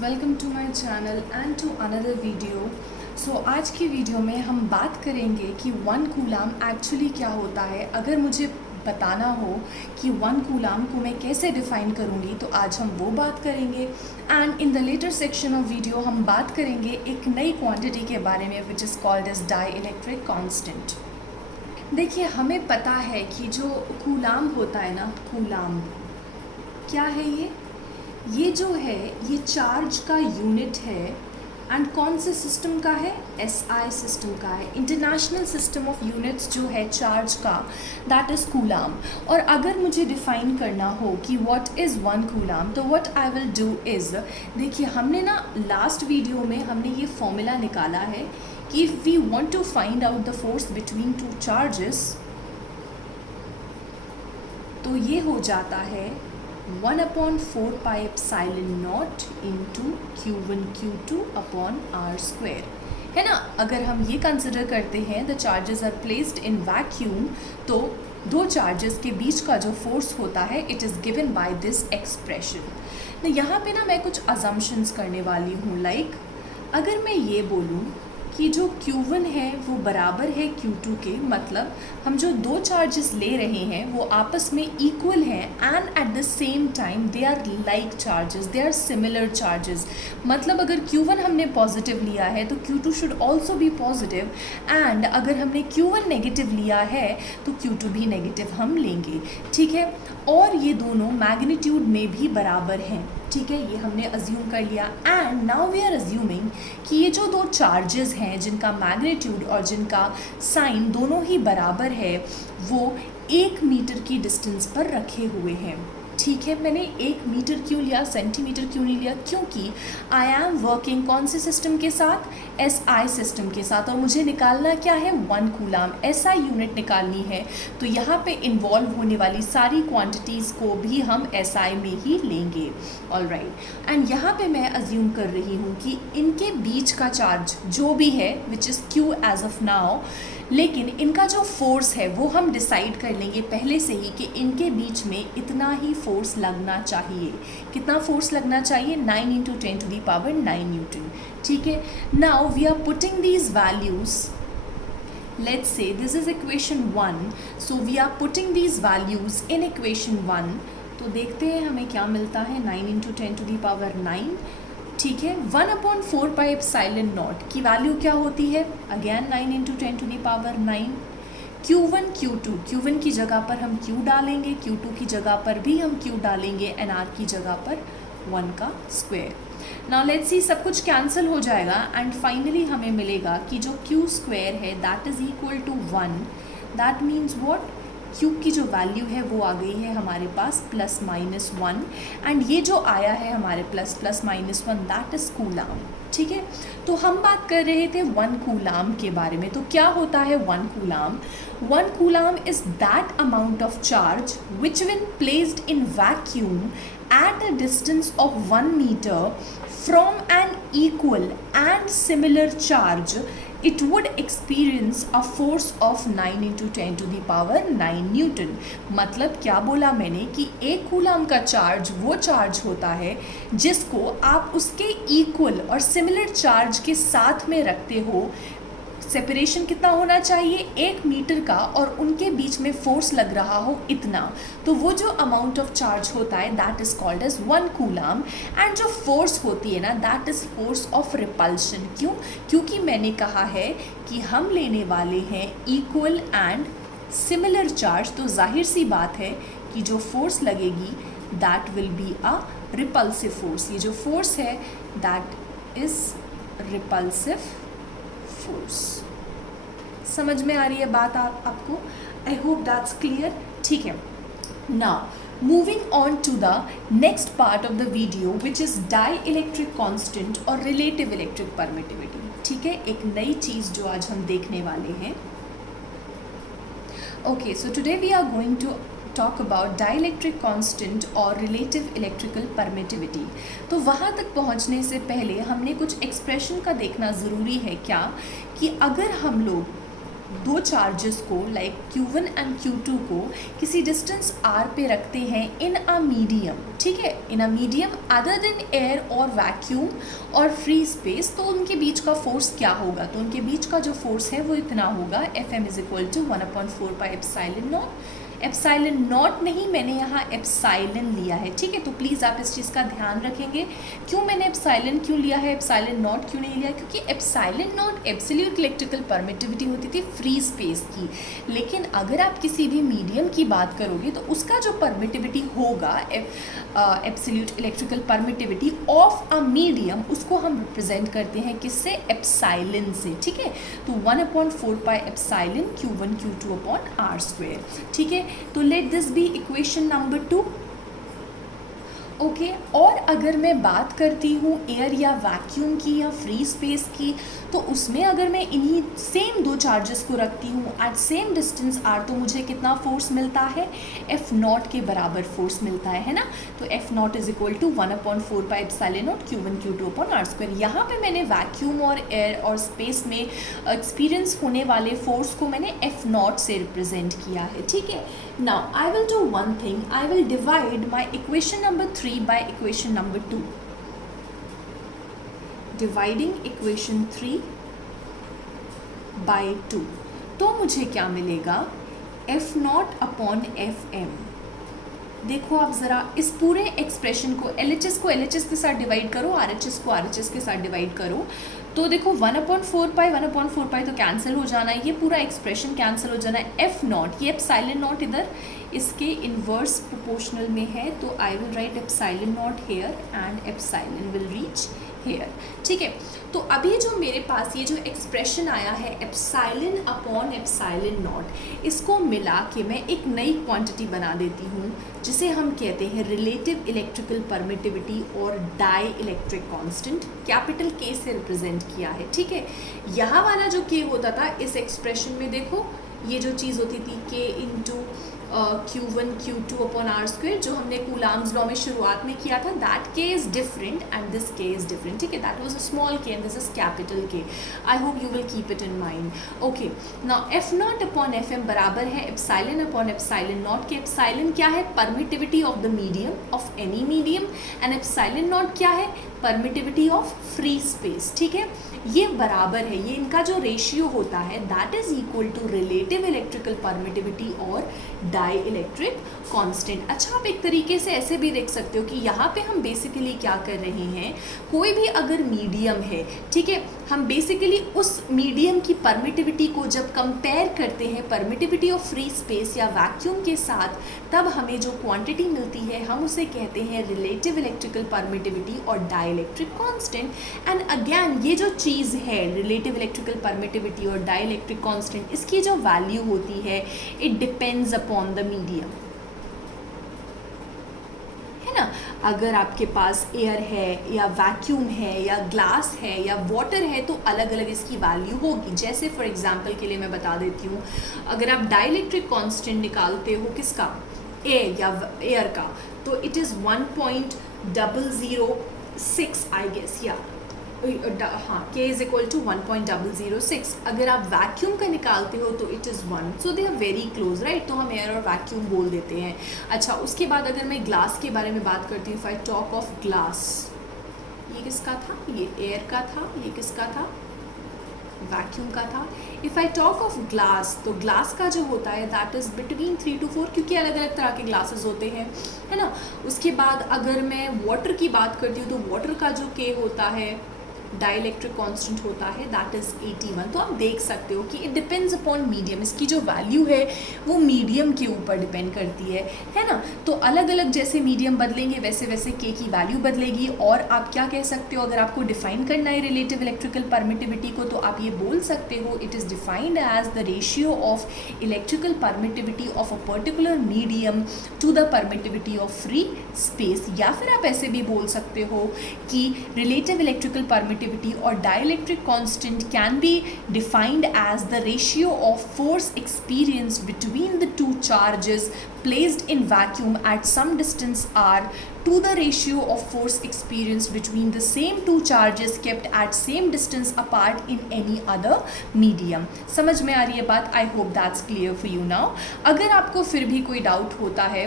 Welcome to my channel and to another video. आज की video में हम बात करेंगे कि 1 कूलाम एक्चुअली क्या होता है। अगर मुझे बताना हो कि 1 कूलाम को मैं कैसे डिफ़ाइन करूँगी तो आज हम वो बात करेंगे। And in the latter section of video हम बात करेंगे एक नई क्वांटिटी के बारे में which is called as dielectric constant. देखिए, हमें पता है कि जो कूलाम होता है ना, कूलाम क्या है ये जो है ये चार्ज का यूनिट है। एंड कौन से सिस्टम का है? एसआई सिस्टम का है, इंटरनेशनल सिस्टम ऑफ यूनिट्स जो है चार्ज का, दैट इज़ कूलाम। और अगर मुझे डिफ़ाइन करना हो कि व्हाट इज़ 1 कूलाम तो what I will do is, देखिए हमने ना लास्ट वीडियो में हमने ये फॉर्मूला निकाला है कि if we want to find out the force between two charges तो ये हो जाता है 1/4 pi epsilon naught into Q1 Q2 upon r², है ना। अगर हम ये कंसिडर करते हैं the charges are placed in vacuum तो दो चार्जेस के बीच का जो फोर्स होता है it is given by this expression. यहाँ पे ना मैं कुछ अजम्पशंस करने वाली हूँ। लाइक अगर मैं ये बोलूँ कि जो Q1 है वो बराबर है Q2 के, मतलब हम जो दो चार्जेस ले रहे हैं वो आपस में इक्वल हैं and at the same time they are like charges, they are similar charges. मतलब अगर Q1 हमने पॉजिटिव लिया है तो Q2 should also be positive, and अगर हमने Q1 नेगेटिव लिया है तो Q2 भी नेगेटिव हम लेंगे, ठीक है। और ये दोनों मैग्नीट्यूड में भी बराबर हैं, ठीक है, ये हमने अज्यूम कर लिया। And now we are assuming कि ये जो दो चार्जेस हैं जिनका मैग्नीट्यूड और जिनका साइन दोनों ही बराबर है वो 1 मीटर की डिस्टेंस पर रखे हुए हैं, ठीक है। मैंने 1 मीटर क्यों लिया, सेंटीमीटर क्यों नहीं लिया? क्योंकि आई एम वर्किंग कौन से सिस्टम के साथ? एसआई सिस्टम के साथ, और मुझे निकालना क्या है? 1 कूलाम, एसआई यूनिट निकालनी है। तो यहाँ पे इन्वॉल्व होने वाली सारी क्वांटिटीज़ को भी हम एसआई में ही लेंगे, ऑलराइट। एंड यहाँ पे मैं अज्यूम कर रही हूँ कि इनके बीच का चार्ज जो भी है which is Q as of now, लेकिन इनका जो फोर्स है वो हम डिसाइड कर लेंगे पहले से ही कि इनके बीच में इतना ही फोर्स लगना चाहिए। कितना फोर्स लगना चाहिए? 9 × 10⁹ न्यूटन, ठीक है। Now we are putting these values, let's say this is equation 1, so we are putting these values in equation 1। तो देखते हैं हमें क्या मिलता है। 9 × 10⁹, ठीक है। 1/4 पाई एप्सिलॉन नॉट की वैल्यू क्या होती है? अगेन 9 × 10⁹। Q1 Q1 की जगह पर हम Q डालेंगे, Q2 की जगह पर भी हम Q डालेंगे, एंड R की जगह पर 1 का स्क्वायर। नाउ लेट्स सी, सब कुछ कैंसिल हो जाएगा एंड फाइनली हमें मिलेगा कि जो Q² है that is equal to 1। That means what? Q की जो वैल्यू है वो आ गई है हमारे पास +-1, एंड ये जो आया है हमारे ++-1 दैट इज़ कूलाम, ठीक है। तो हम बात कर रहे थे 1 कूलाम के बारे में। तो क्या होता है 1 coulomb? 1 coulomb is that amount of charge which when placed in vacuum at a distance of 1 meter from an equal and similar charge it would experience a force of 9 × 10⁹ Newton. मतलब क्या बोला मैंने कि 1 कूलाम का charge वो charge होता है जिसको आप उसके इक्वल और सिमिलर चार्ज के साथ में रखते हो। सेपरेशन कितना होना चाहिए? 1 मीटर का, और उनके बीच में फोर्स लग रहा हो इतना। तो वो जो अमाउंट ऑफ चार्ज होता है that is called as 1 coulomb. And जो फोर्स होती है ना that is force of repulsion. क्यों? क्योंकि मैंने कहा है कि हम लेने वाले हैं इक्वल एंड सिमिलर चार्ज, तो जाहिर सी बात है कि जो फोर्स लगेगी that will be a repulsive force. ये जो फोर्स है दैट इज़ रिपल्सिव फोर्स। समझ में आ रही है बात आपको? आई होप दैट्स क्लियर, ठीक है। Now moving on to the next part of the video which is dielectric constant और रिलेटिव इलेक्ट्रिक परमिटिविटी, ठीक है। एक नई चीज़ जो आज हम देखने वाले हैं। Okay, so today we are going to talk about dielectric constant और रिलेटिव इलेक्ट्रिकल परमिटिविटी। तो वहाँ तक पहुँचने से पहले हमने कुछ एक्सप्रेशन का देखना ज़रूरी है क्या, कि अगर हम लोग दो चार्जेस को लाइक Q1 एंड Q2 को किसी डिस्टेंस r पे रखते हैं इन अ मीडियम, ठीक है, in a medium other than air और वैक्यूम और फ्री स्पेस, तो उनके बीच का फोर्स क्या होगा? तो उनके बीच का जो फोर्स है वो इतना होगा, Fm is equal to 1/4 pi epsilon naught. Epsilon naught नहीं, मैंने यहाँ एप्सिलॉन लिया है, ठीक है। तो प्लीज़ आप इस चीज़ का ध्यान रखेंगे। क्यों मैंने एप्सिलॉन क्यों लिया है, एप्सिलॉन नॉट क्यों नहीं लिया? क्योंकि epsilon not absolute electrical permittivity होती थी फ्री स्पेस की, लेकिन अगर आप किसी भी मीडियम की बात करोगे तो उसका जो परमिटिविटी होगा, absolute electrical permittivity of a medium, उसको हम रिप्रेजेंट करते हैं किससे? एप्सिलॉन से, ठीक है। तो 1/4 pi epsilon Q1 Q2 upon r square, ठीक है। तो let this be equation number 2। ओके, और अगर मैं बात करती हूँ एयर या वैक्यूम की या फ्री स्पेस की, तो उसमें अगर मैं इन्हीं सेम दो चार्जेस को रखती हूँ एट सेम डिस्टेंस r, तो मुझे कितना फोर्स मिलता है? F0 के बराबर फोर्स मिलता है ना। तो F0 is equal to 1/4 pi epsilon naught Q1 Q2 upon r square. यहाँ पे मैंने वैक्यूम और एयर और स्पेस में एक्सपीरियंस होने वाले फोर्स को मैंने F0 से रिप्रेजेंट किया है, ठीक है। Now I will do one thing, I will divide my equation number 3 by equation number 2. Dividing equation 3 by 2, तो मुझे क्या मिलेगा? F0 upon Fm। देखो आप ज़रा इस पूरे एक्सप्रेशन को LHS को LHS के साथ डिवाइड करो, RHS को RHS के साथ डिवाइड करो, तो देखो 1/4 पाई तो कैंसिल हो जाना है, ये पूरा एक्सप्रेशन कैंसिल हो जाना है। F0, ये एप्सिलॉन नॉट इधर इसके इन्वर्स प्रोपोर्शनल में है, तो I will write epsilon not here and epsilon will reach here, ठीक है। तो अभी जो मेरे पास ये जो एक्सप्रेशन आया है एप्सिलॉन अपॉन एप्सिलॉन नॉट, इसको मिला के मैं एक नई क्वांटिटी बना देती हूँ जिसे हम कहते हैं रिलेटिव इलेक्ट्रिकल परमिटिविटी और dielectric constant, capital K से रिप्रेजेंट किया है, ठीक है। यहाँ वाला जो K होता था इस एक्सप्रेशन में, देखो ये जो चीज़ होती थी K into Q1 Q2 upon r square, जो हमने कूलाम्स लॉ में शुरुआत में किया था, that K is different and this K is different, ठीक है। That was a small K and this is capital K। I hope you will keep it in mind. Okay, now F0 upon Fm बराबर है epsilon upon epsilon not के। Epsilon क्या है? Permittivity of the medium, of any medium, and epsilon not क्या है? Permittivity of free space, ठीक है। ये बराबर है, ये इनका जो रेशियो होता है that is equal to relative electrical permittivity और डाई इलेक्ट्रिक कांस्टेंट। अच्छा, आप एक तरीके से ऐसे भी देख सकते हो कि यहाँ पे हम बेसिकली क्या कर रहे हैं, कोई भी अगर मीडियम है, ठीक है, हम बेसिकली उस मीडियम की परमिटिविटी को जब कंपेयर करते हैं परमिटिविटी ऑफ फ्री स्पेस या वैक्यूम के साथ, तब हमें जो क्वांटिटी मिलती है हम उसे कहते हैं रिलेटिव इलेक्ट्रिकल परमिटिविटी और dielectric constant. And again ये जो चीज़ है रिलेटिव इलेक्ट्रिकल परमिटिविटी और डाई इलेक्ट्रिक कांस्टेंट, इसकी जो वैल्यू होती है it depends upon the medium, है ना। अगर आपके पास एयर है या वैक्यूम है या ग्लास है या वाटर है तो अलग अलग इसकी वैल्यू होगी। जैसे फॉर एग्जांपल के लिए मैं बता देती हूँ, अगर आप डाइलेक्ट्रिक कांस्टेंट निकालते हो किसका? एयर का, तो इट इज़ 1.006 आई गेस, या हाँ, K इज इक्वल टू 1.006। अगर आप वैक्यूम का निकालते हो तो it is 1, so they are very close, right. तो हम एयर और वैक्यूम बोल देते हैं। अच्छा, उसके बाद अगर मैं ग्लास के बारे में बात करती हूँ, if I talk of glass, ये किसका था? ये एयर का था। ये किसका था? वैक्यूम का था। If I talk of glass, तो ग्लास का जो होता है दैट इज़ बिटवीन 3 to 4, क्योंकि अलग अलग तरह के ग्लासेस होते हैं, है ना। उसके बाद अगर मैं वाटर की बात करती हूँ तो वाटर का जो K होता है, डाइलेक्ट्रिक कांस्टेंट होता है, दैट इज़ 81। तो आप देख सकते हो कि इट डिपेंड्स अपॉन मीडियम, इसकी जो वैल्यू है वो मीडियम के ऊपर डिपेंड करती है ना। तो अलग अलग जैसे मीडियम बदलेंगे वैसे वैसे K की वैल्यू बदलेगी। और आप क्या कह सकते हो, अगर आपको डिफाइन करना है रिलेटिव इलेक्ट्रिकल परमिटिविटी को, तो आप ये बोल सकते हो it is defined as the ratio of electrical permittivity of a particular medium to the permittivity of free space. या फिर आप ऐसे भी बोल सकते हो कि relative electrical permittivity conductivity or dielectric constant can be defined as the ratio of force experienced between the two charges placed in vacuum at some distance r to the ratio of force experienced between the same two charges kept at same distance apart in any other medium. समझ में आ रही है बात? I hope that's clear for you now. अगर आपको फिर भी कोई डाउट होता है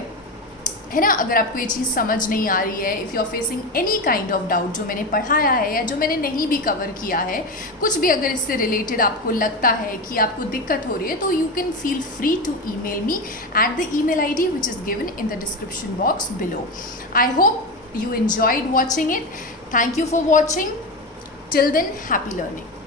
ना, अगर आपको ये चीज़ समझ नहीं आ रही है, if you are facing any kind of doubt, जो मैंने पढ़ाया है या जो मैंने नहीं भी कवर किया है, कुछ भी अगर इससे रिलेटेड आपको लगता है कि आपको दिक्कत हो रही है, तो you can feel free to email me at the email ID which is given in the description box below. I hope you enjoyed watching it. Thank you for watching. Till then, happy learning.